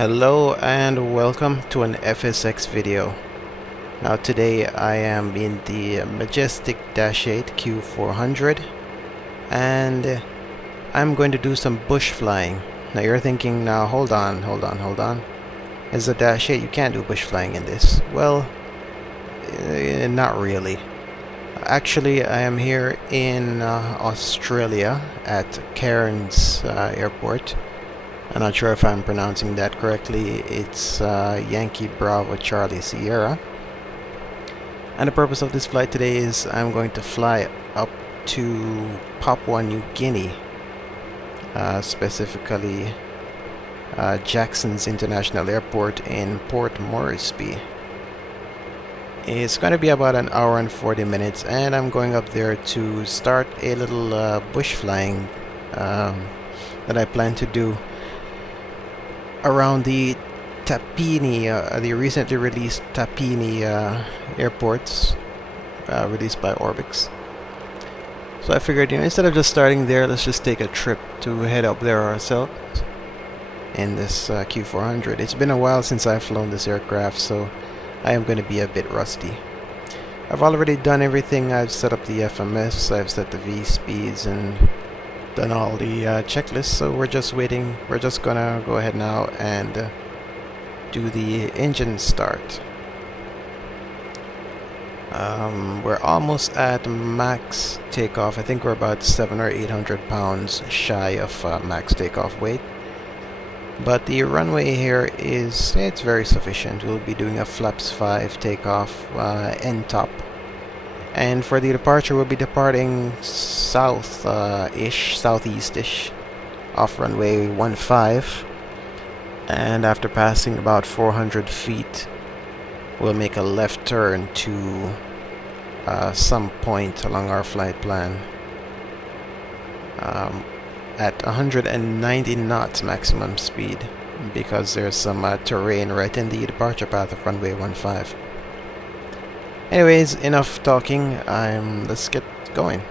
Hello and welcome to an FSX video. Now today I am in the Majestic Q400 and I'm going to do some bush flying. Now you're thinking, now hold on. As a Dash 8 you can't do bush flying in this. Well, not really. Actually, I am here in Australia at Cairns airport. I'm not sure if I'm pronouncing that correctly. It's Yankee Bravo Charlie Sierra. And the purpose of this flight today is I'm going to fly up to Papua New Guinea, specifically Jackson's International Airport in Port Moresby. It's going to be about an hour and 40 minutes, and I'm going up there to start a little bush flying that I plan to do around the Tapini, the recently released Tapini airports, released by Orbx. So I figured, instead of just starting there, let's just take a trip to head up there ourselves in this Q400. It's been a while since I've flown this aircraft, so I am going to be a bit rusty. I've already done everything. I've set up the FMS, I've set the V speeds, and done all the checklists, so we're just waiting. We're just gonna go ahead now and do the engine start. We're almost at max takeoff. I think we're about 700 or 800 pounds shy of max takeoff weight, but the runway here it's very sufficient. We'll be doing a flaps 5 takeoff, end top. And for the departure, we'll be departing southeast-ish, off runway 15. And after passing about 400 feet, we'll make a left turn to some point along our flight plan at 190 knots maximum speed, because there's some terrain right in the departure path of runway 15. Anyways, enough talking. Let's get going.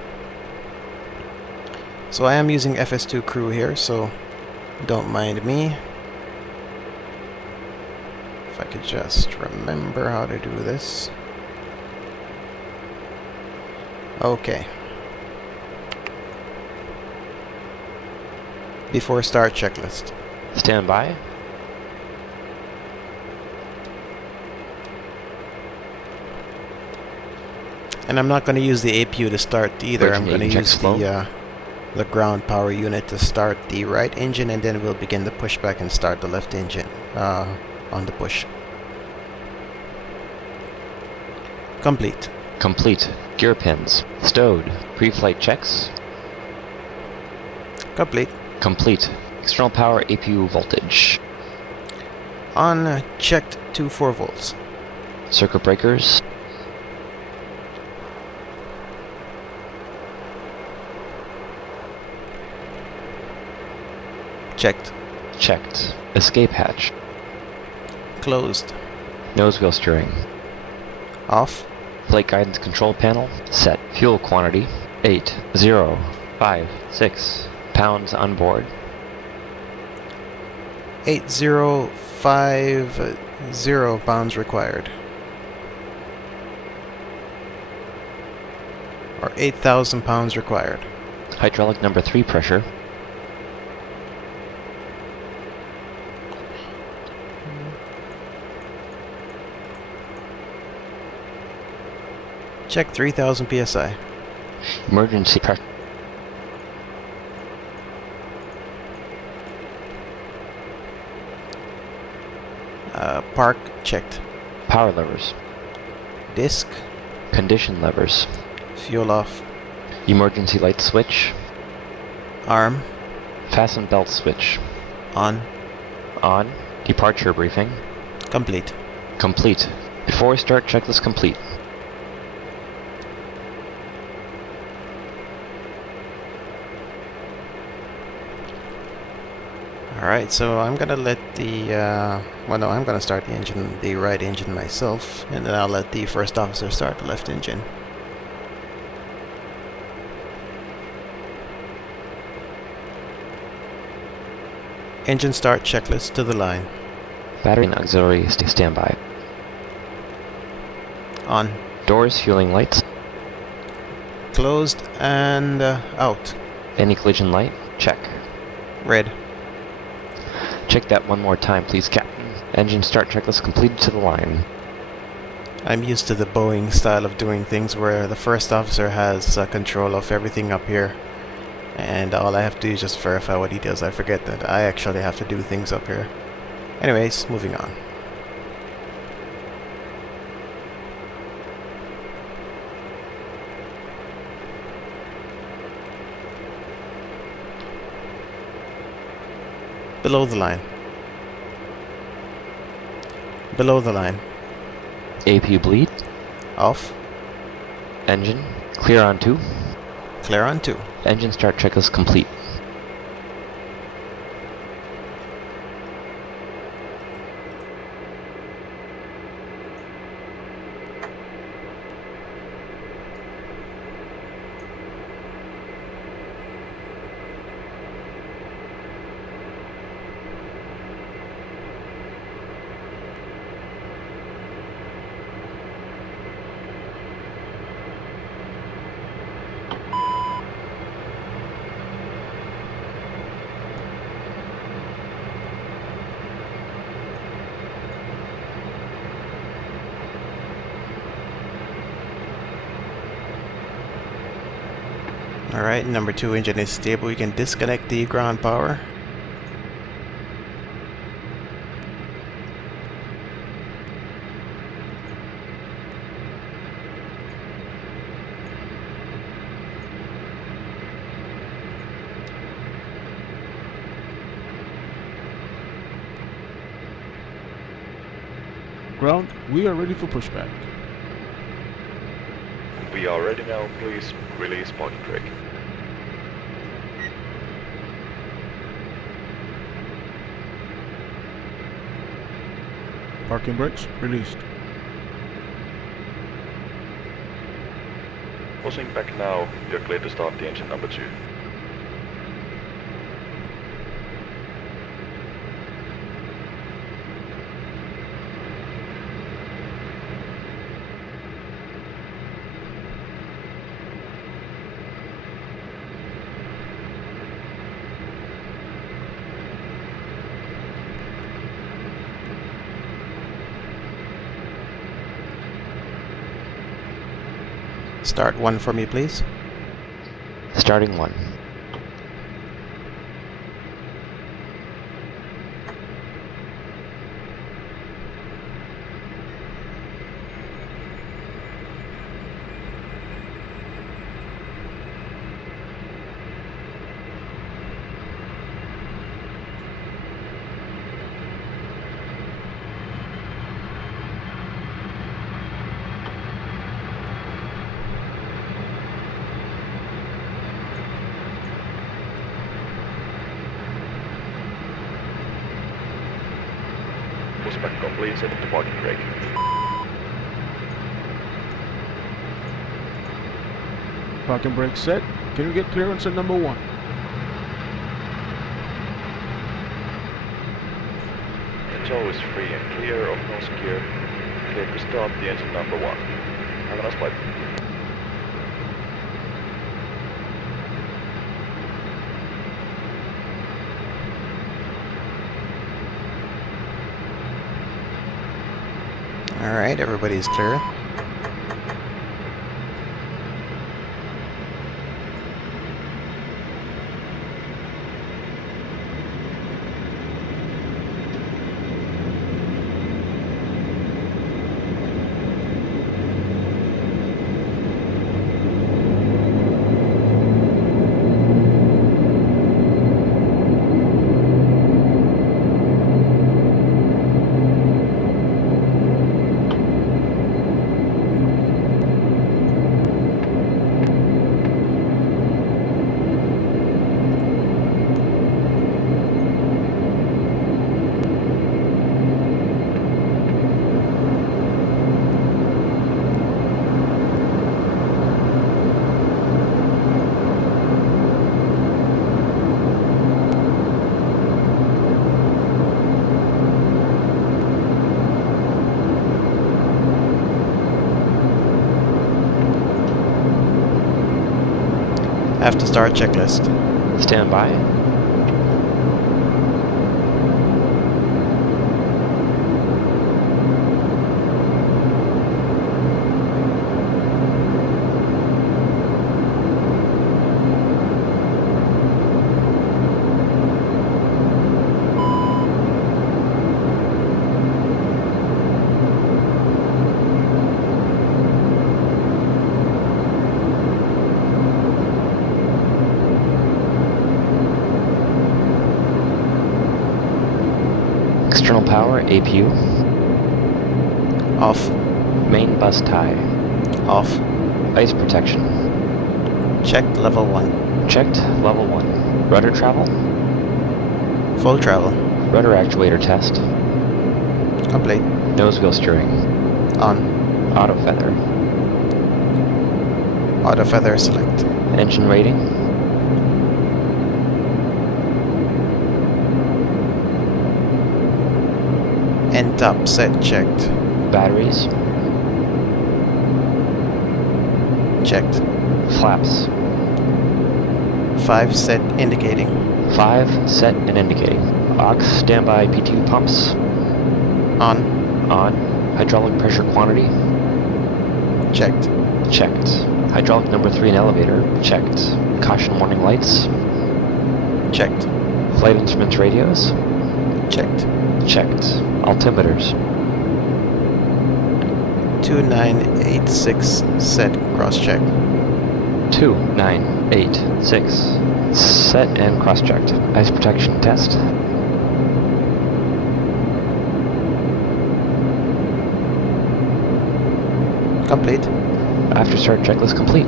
So I am using FS2 crew here, so don't mind me. If I could just remember how to do this. Okay. Before start, checklist. Stand by. And I'm not going to use the APU to start either. I'm going to use the ground power unit to start the right engine, and then we'll begin the pushback and start the left engine on the push. Complete. Complete. Gear pins stowed. Pre-flight checks. Complete. Complete. External power APU voltage. On checked to 4 volts. Circuit breakers. Checked. Checked. Escape hatch. Closed. Nose wheel steering. Off. Flight guidance control panel set. Fuel quantity 8056 pounds on board. 8050 pounds required. Or 8,000 pounds required. Hydraulic number 3 pressure. Check 3,000 psi. Emergency pressure. Park checked. Power levers. Disc. Condition levers. Fuel off. Emergency light switch. Arm. Fasten belt switch. On. On. Departure briefing. Complete. Complete. Before we start, checklist complete. Alright, so I'm gonna let the, I'm gonna start the right engine myself, and then I'll let the first officer start the left engine. Engine start checklist to the line. Battery and auxiliary standby. On. Doors, fueling lights. Closed and out. Any collision light? Check. Red. Check that one more time, please, Captain. Engine start checklist completed to the line. I'm used to the Boeing style of doing things where the first officer has control of everything up here. And all I have to do is just verify what he does. I forget that I actually have to do things up here. Anyways, moving on. Below the line. Below the line. APU bleed. Off. Engine. Clear on 2. Clear on 2. Engine start checklist complete. Alright, number 2 engine is stable. You can disconnect the ground power. Ground, we are ready for pushback. We are ready now, please release parking brake. Parking brakes released. Pushing back now, you're clear to start the engine number 2. Start 1 for me, please. Starting 1. Pushback complete, set the parking brake. Parking brake set. Can we get clearance at number 1? Control is free and clear of nose gear. Clear to start the engine number 1. Have a nice flight. Alright, everybody's clear. Have to start checklist. Stand by. External power, APU. Off. Main bus tie. Off. Ice protection. Checked level 1. Checked, level 1. Rudder travel. Full travel. Rudder actuator test. Complete. Nose wheel steering. On. Auto feather. Auto feather select. Engine rating. End top set checked. Batteries. Checked. Flaps. 5 set indicating. 5 set and indicating. Aux standby P2 pumps. On. On. Hydraulic pressure quantity. Checked. Checked. Hydraulic number 3 in elevator. Checked. Caution warning lights. Checked. Flight instruments radios. Checked. Checked. Altimeters. 2986 set cross check. 2, 9, 8, 6. Set and cross checked. Ice protection test. Complete. After start checklist complete.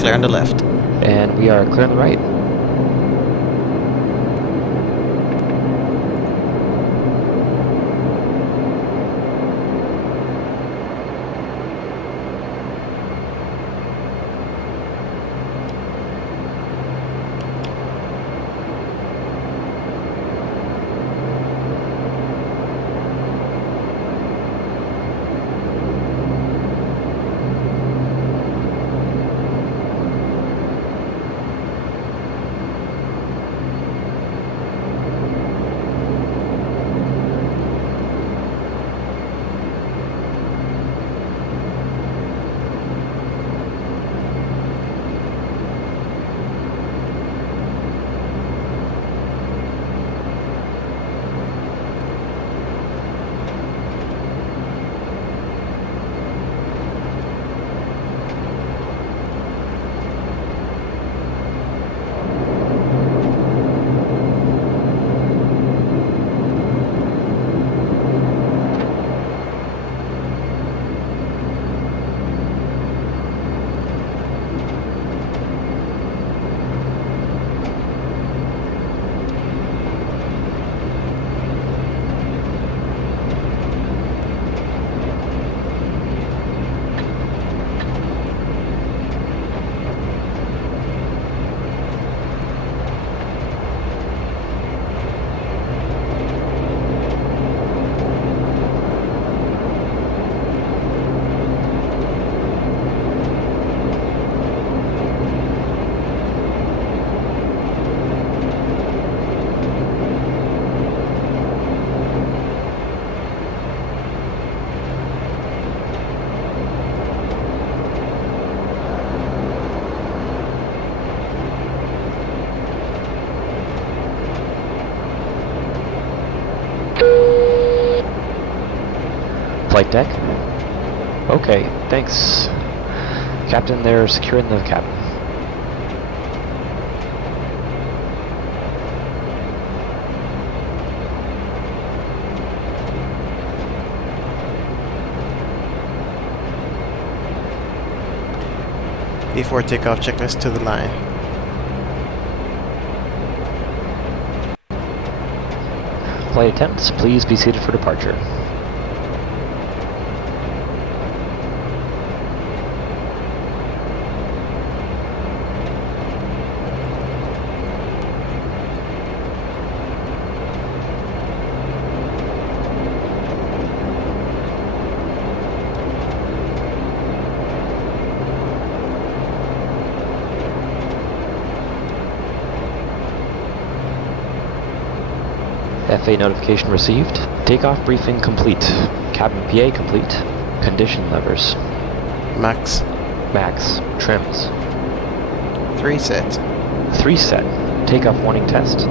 Clear on the left. And we are clear on the right. Flight deck. Okay, thanks. Captain, they're securing the cabin. Before takeoff, checklist to the line. Flight attendants, please be seated for departure. FA notification received. Takeoff briefing complete. Cabin PA complete. Condition levers. Max. Max. Trims. 3 set. 3 set. Takeoff warning test.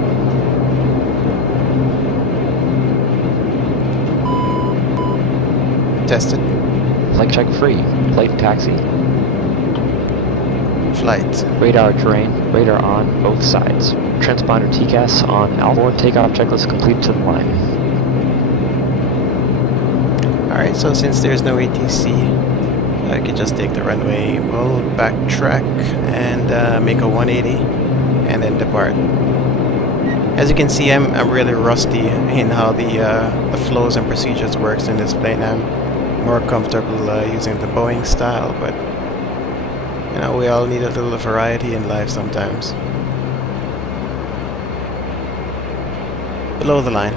Tested. Flight check free. Flight and taxi. Flight. Radar terrain. Radar on both sides. Transponder TCAS on Alvor. Takeoff checklist complete to the line. Alright, so since there's no ATC, I could just take the runway. We'll backtrack and make a 180 and then depart. As you can see, I'm really rusty in how the flows and procedures works in this plane. I'm more comfortable using the Boeing style, but you know, we all need a little variety in life sometimes. Below the line.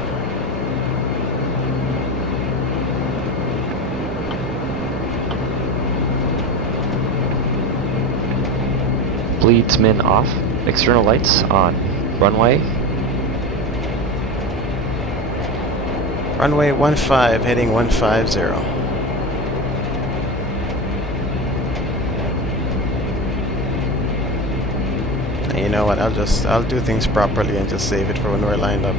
Bleeds min off. External lights on. Runway. Runway 15 heading 150. And you know what, I'll do things properly and just save it for when we're lined up.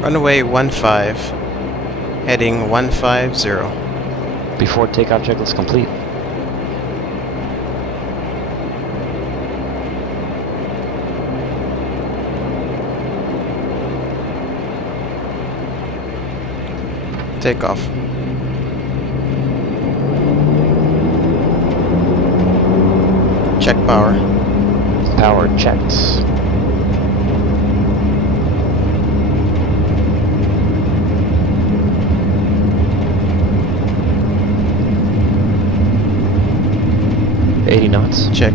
Runway 15 heading 150. Before takeoff checklist complete. Takeoff. Check power. Power checks. Knots. Checked.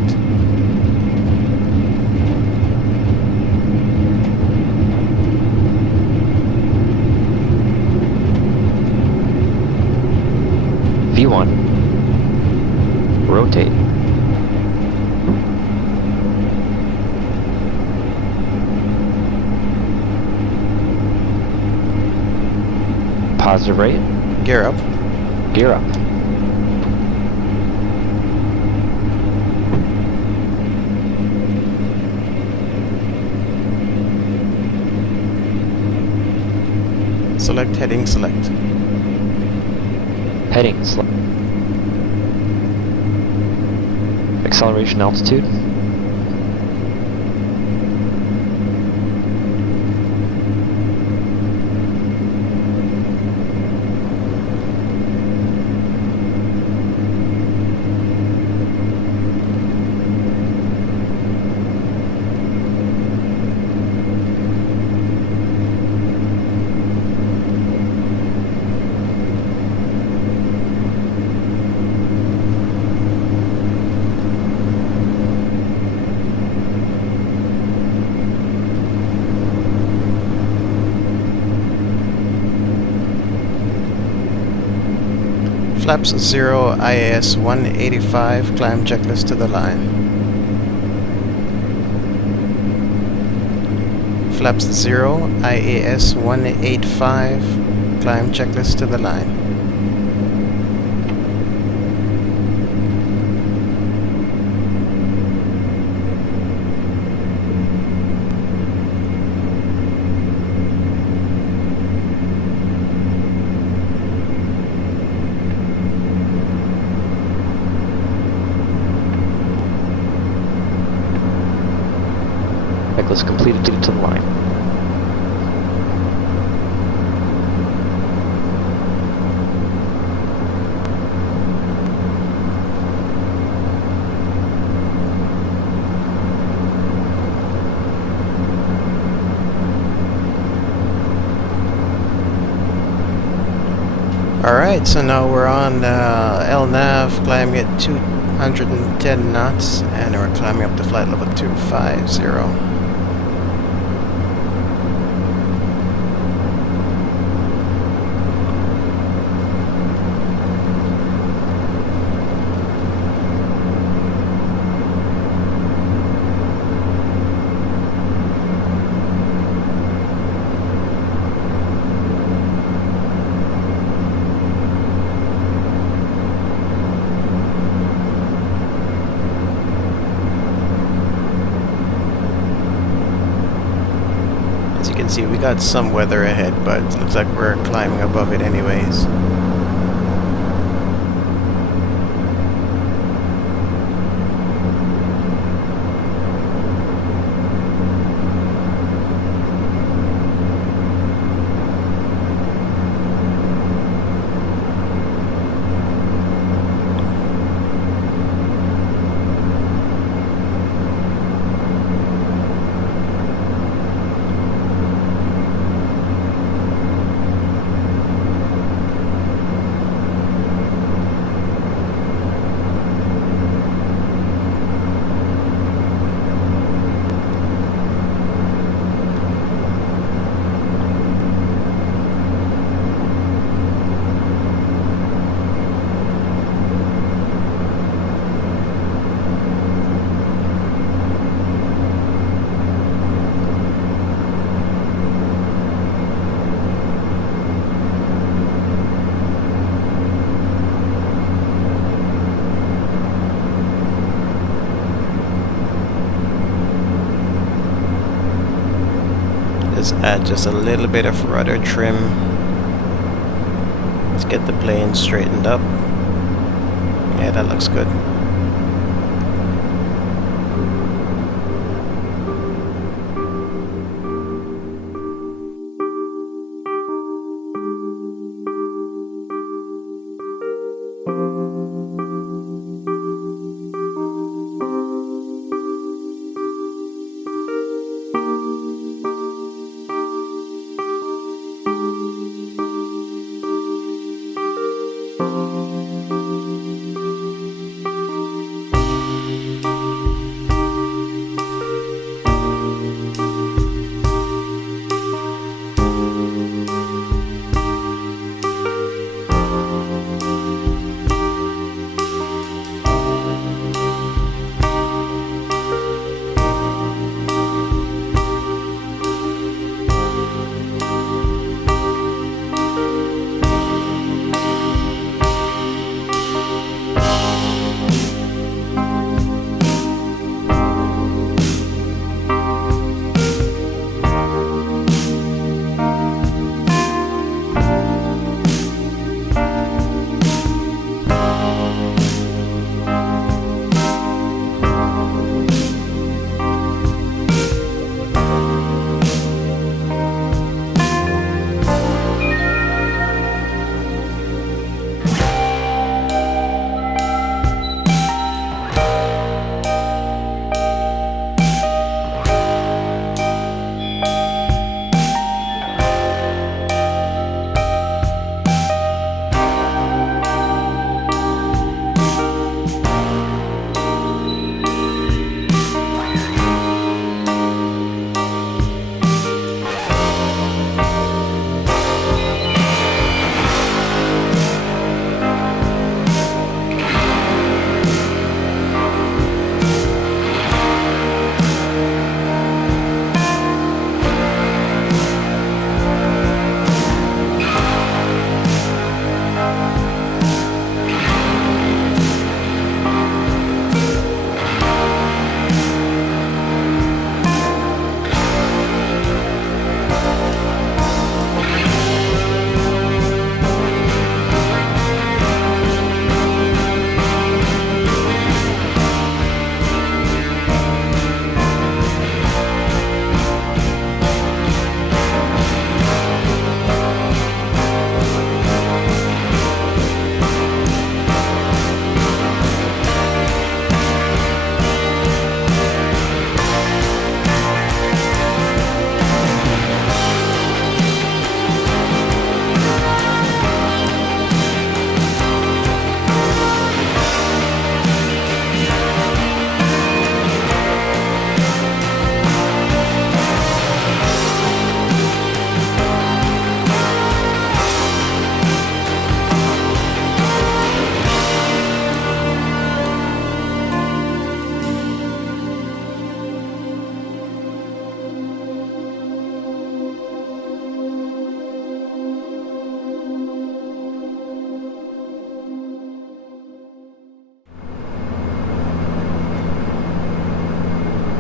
V1. Rotate. Positive rate. Gear up. Gear up. Select heading, select. Heading, select. Acceleration altitude. Flaps 0, IAS 185, climb checklist to the line. Flaps 0, IAS 185, climb checklist to the line. Checklist completed to the line. Alright, so now we're on LNAV, climbing at 210 knots, and we're climbing up to flight level 250. As you can see, we got some weather ahead, but it looks like we're climbing above it anyways. Let's add just a little bit of rudder trim. Let's get the plane straightened up. Yeah, that looks good.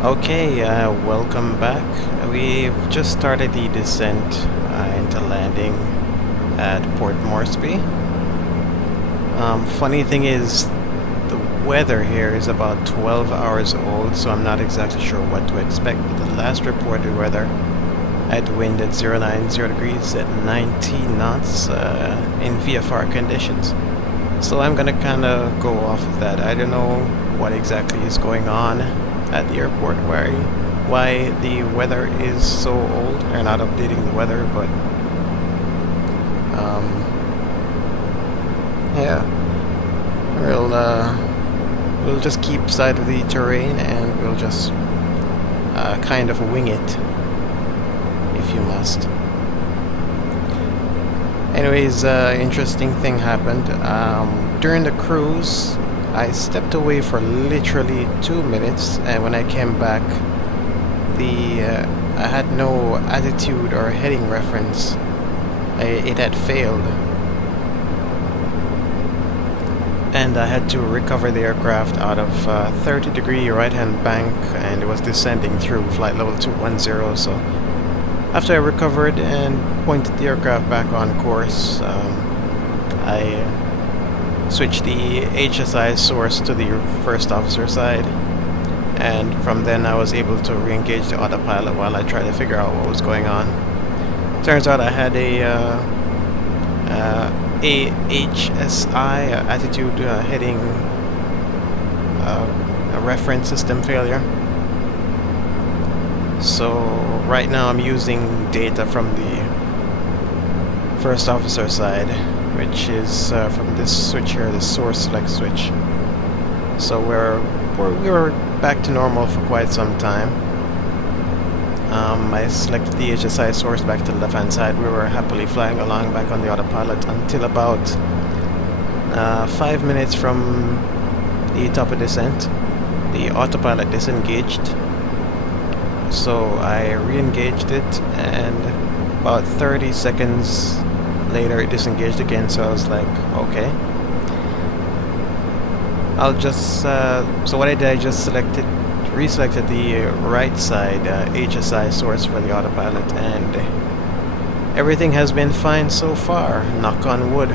Okay, welcome back. We've just started the descent into landing at Port Moresby. Funny thing is, the weather here is about 12 hours old, so I'm not exactly sure what to expect. But the last reported weather had wind at 090 degrees at 90 knots in VFR conditions. So I'm gonna kind of go off of that. I don't know what exactly is going on at the airport, why the weather is so old. They're not updating the weather, but yeah, we'll just keep side of the terrain and we'll just kind of wing it, if you must. Anyways, interesting thing happened during the cruise. I stepped away for literally 2 minutes, and when I came back, I had no attitude or heading reference. It had failed, and I had to recover the aircraft out of 30-degree right-hand bank, and it was descending through flight level 210. So after I recovered and pointed the aircraft back on course, I switched the HSI source to the first officer side, and from then I was able to re-engage the autopilot while I tried to figure out what was going on. Turns out I had a HSI attitude heading a reference system failure. So right now I'm using data from the first officer side, which is from this switch here, the source select switch. So we were back to normal for quite some time. I selected the HSI source back to the left hand side. We were happily flying along back on the autopilot until about 5 minutes from the top of descent. The autopilot disengaged, so I re-engaged it, and about 30 seconds later it disengaged again. So I was like, okay, I'll just so what I did, I just reselected the right side HSI source for the autopilot, and everything has been fine so far, knock on wood.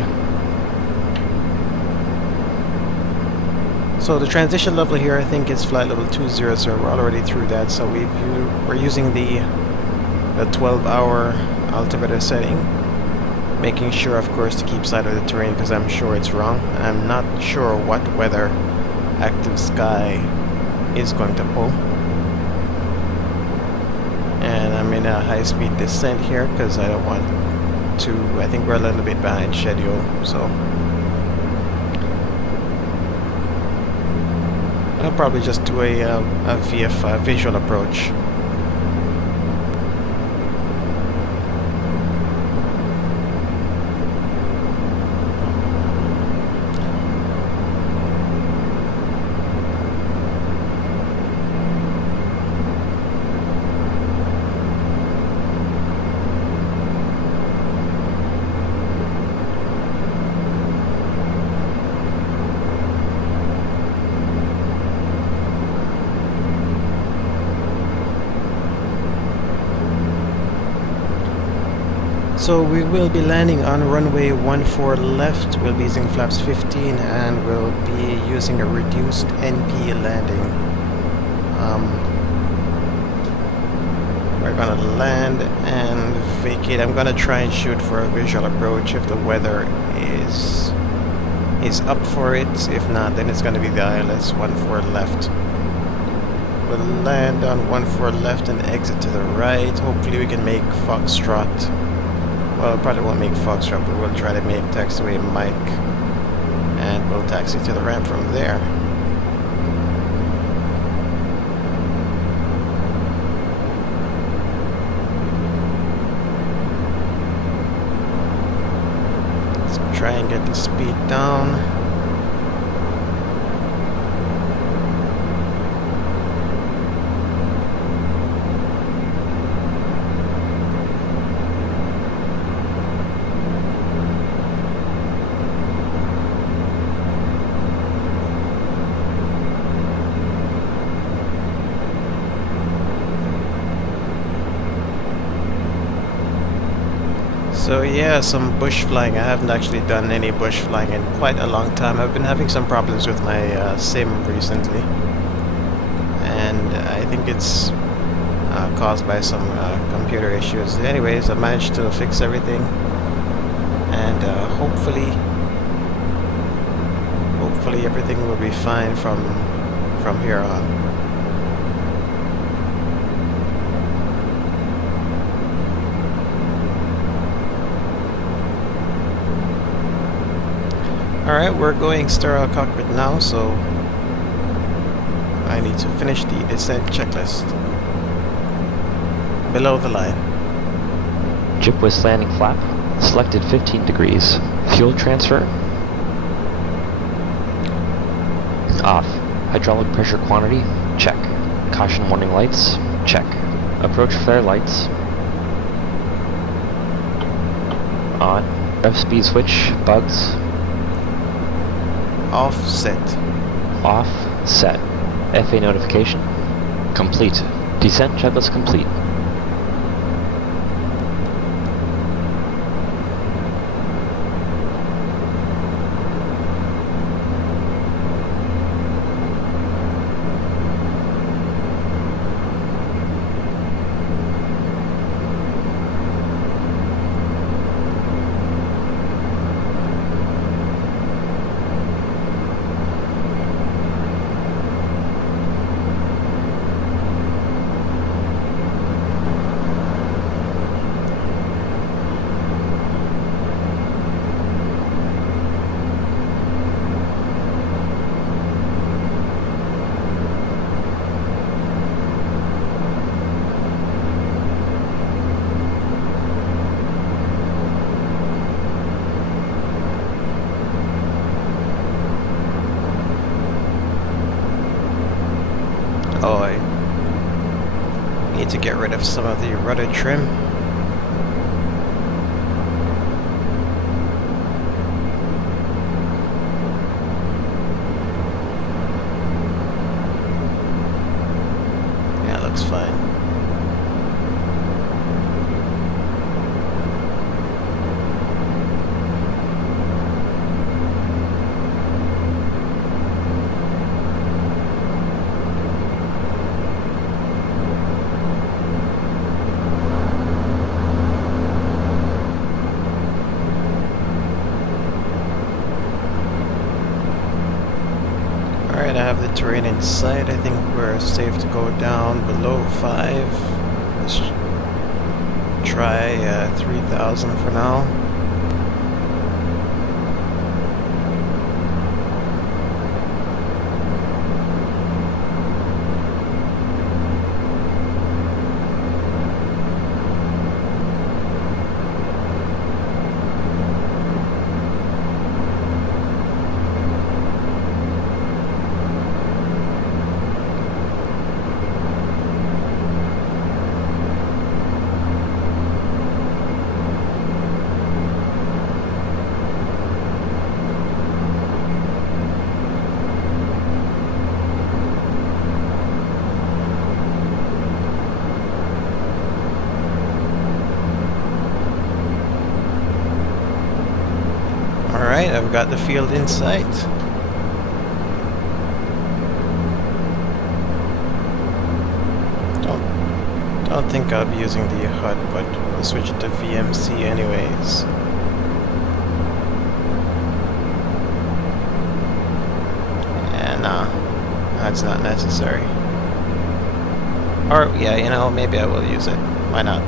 So the transition level here, I think, is flight level 200. We're already through that, so we're using the 12-hour altimeter setting, making sure, of course, to keep side of the terrain, because I'm sure it's wrong. I'm not sure what weather active sky is going to pull. And I'm in a high-speed descent here because I don't want to. I think we're a little bit behind schedule, so I'll probably just do a VF visual approach. So we will be landing on runway 14 left. We'll be using flaps 15, and we'll be using a reduced NP landing. We're gonna land and vacate. I'm gonna try and shoot for a visual approach if the weather is up for it. If not, then it's gonna be the ILS 14 left. We'll land on 14 left and exit to the right. Hopefully we can make Foxtrot. Well, probably won't make Foxtrot, but we'll try to make taxiway Mike, and we'll taxi to the ramp from there. Let's try and get the speed down. So yeah, some bush flying. I haven't actually done any bush flying in quite a long time. I've been having some problems with my sim recently, and I think it's caused by some computer issues. Anyways, I managed to fix everything, and hopefully everything will be fine from here on. Alright, we're going sterile cockpit now, so I need to finish the descent checklist. Below the line. Jib with landing flap. Selected 15 degrees. Fuel transfer. Off. Hydraulic pressure quantity. Check. Caution warning lights. Check. Approach flare lights. On. Rev speed switch. Bugs. Offset. Off. Set. FA notification. Complete. Descent checklist complete. Oh, I need to get rid of some of the rudder trim. Yeah, it looks fine. Alright, I have the terrain in sight. I think we're safe to go down below 5. Let's try 3,000 for now. Alright, I've got the field in sight. Don't think I'll be using the HUD, but we'll switch it to VMC anyways. And that's not necessary. Or yeah, you know, maybe I will use it. Why not?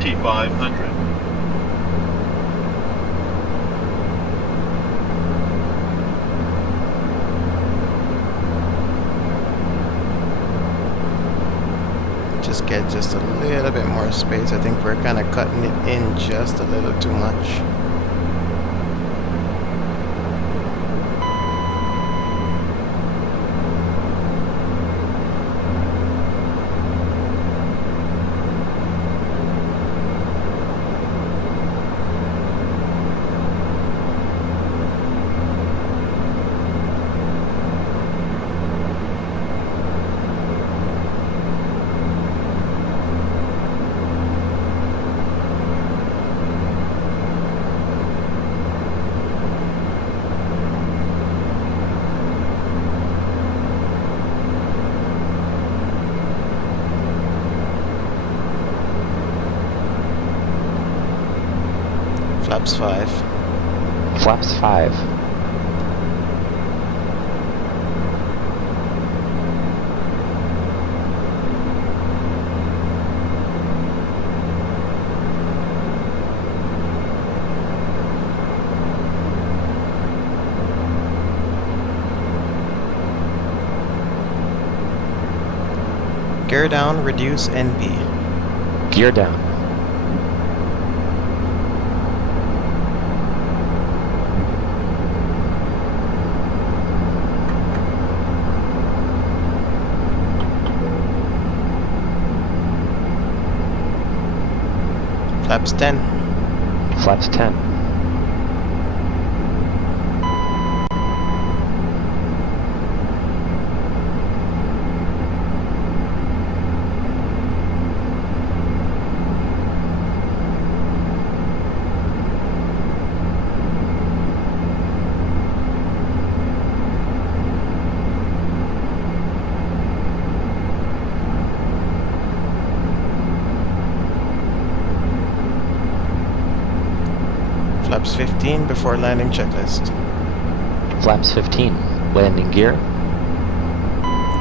2500. Just get just a little bit more space. I think we're kind of cutting it in just a little too much. Flaps 5. Flaps 5. Gear down, reduce NB. Gear down. Flaps 10. Flaps 10. Flaps 15 before landing checklist. Flaps 15. Landing gear.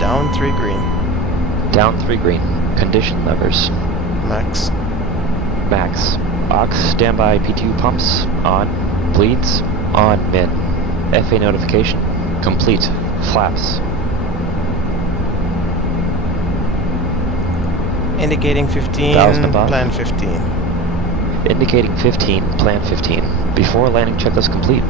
Down 3 green. Down 3 green. Condition levers. Max. Max. Aux standby P2 pumps. On. Bleeds. On. Min. FA notification. Complete. Flaps. Indicating 15. 1000 above. Plan 15. Indicating 15. Plan 15. Before landing checklist complete.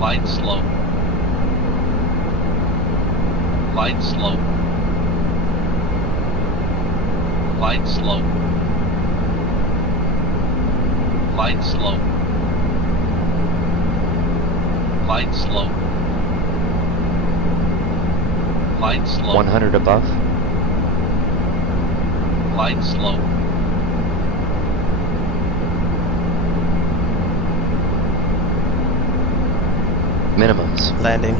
Light slow. Light slow. Light slow. Light slow. Light slow. Light slow. 100 above. Light slow. Minimums. Landing.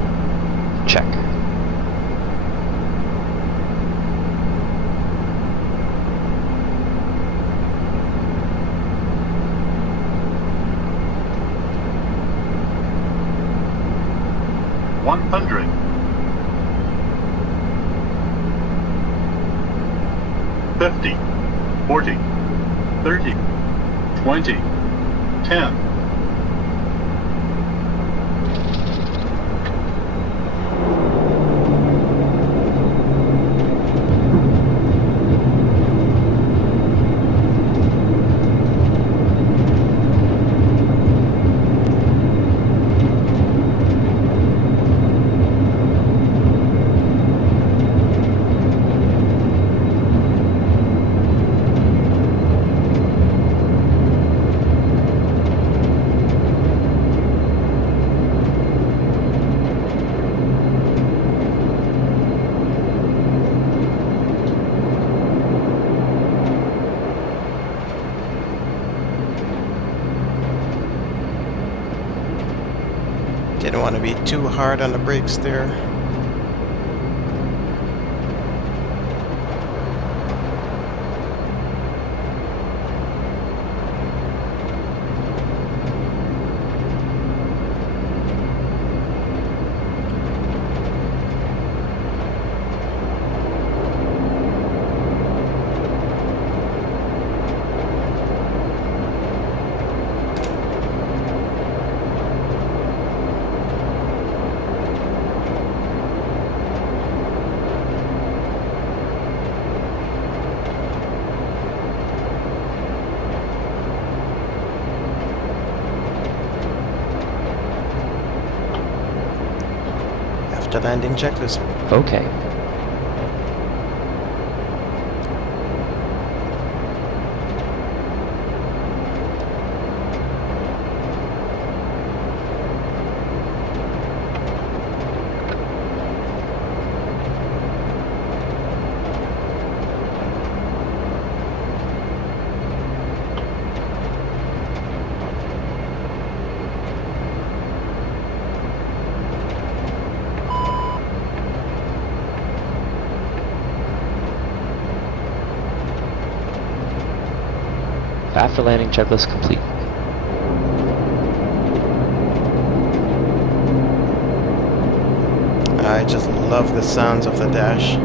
Check. $100. 50, 40, 30, 20, 10. Didn't want to be too hard on the brakes there. After landing checklist. Okay. After landing checklist complete. I just love the sounds of the Dash.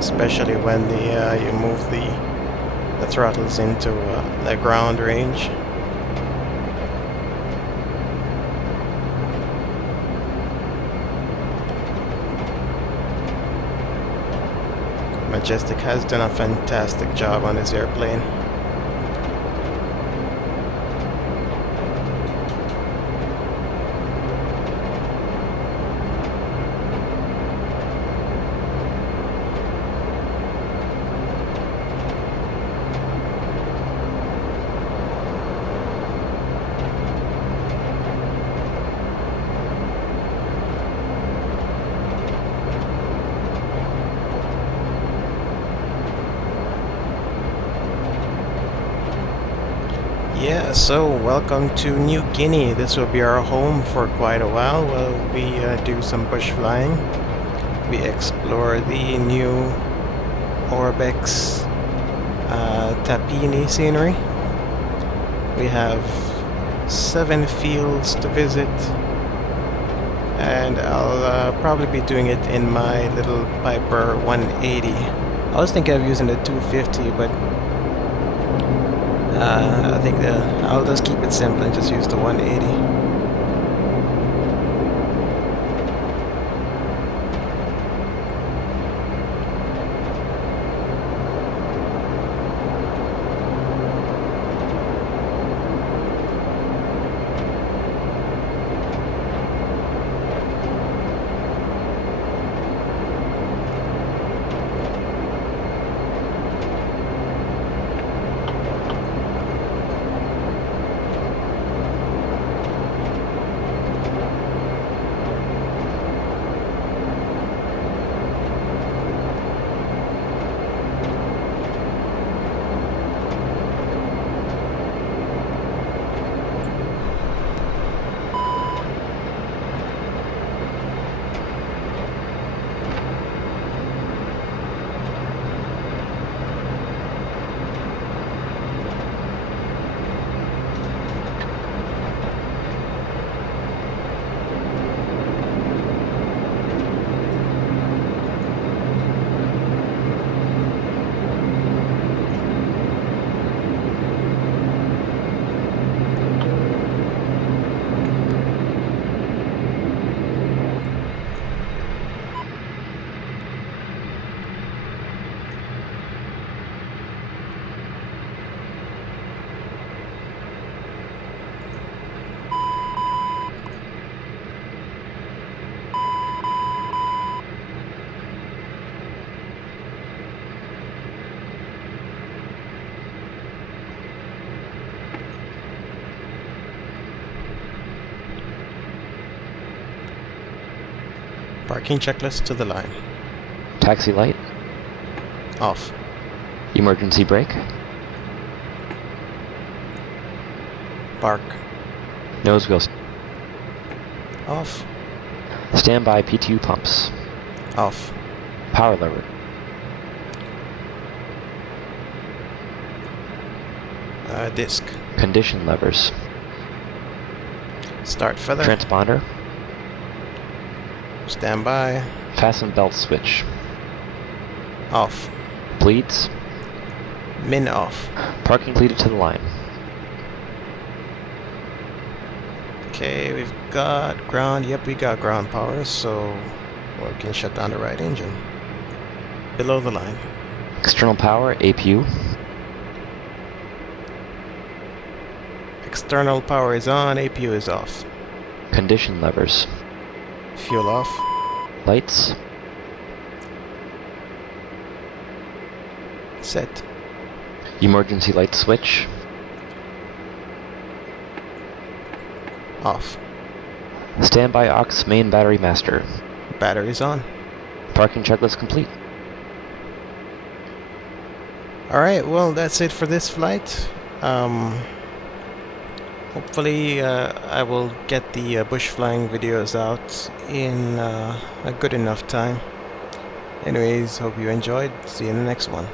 Especially when you move the throttles into the ground range. Majestic has done a fantastic job on this airplane. Yeah, so welcome to New Guinea. This will be our home for quite a while while we do some bush flying. We explore the new Orbx Tapini scenery. We have 7 fields to visit, and I'll probably be doing it in my little Piper 180. I was thinking of using the 250, but I think I'll just keep it simple and just use the 180. Parking checklist to the line. Taxi light. Off. Emergency brake. Park. Nose wheels. Off. Standby PTU pumps. Off. Power lever. Disc. Condition levers. Start feather. Transponder. Standby. Fasten belt switch. Off. Bleeds. Min off. Parking completed to the line. Okay, we've got ground. Yep, we got ground power, so we can shut down the right engine. Below the line. External power, APU. External power is on, APU is off. Condition levers. Fuel off. Lights. Set. Emergency light switch. Off. Standby aux main battery master. Batteries on. Parking checklist complete. Alright, well that's it for this flight. Hopefully I will get the bush flying videos out in a good enough time. Anyways, hope you enjoyed. See you in the next one.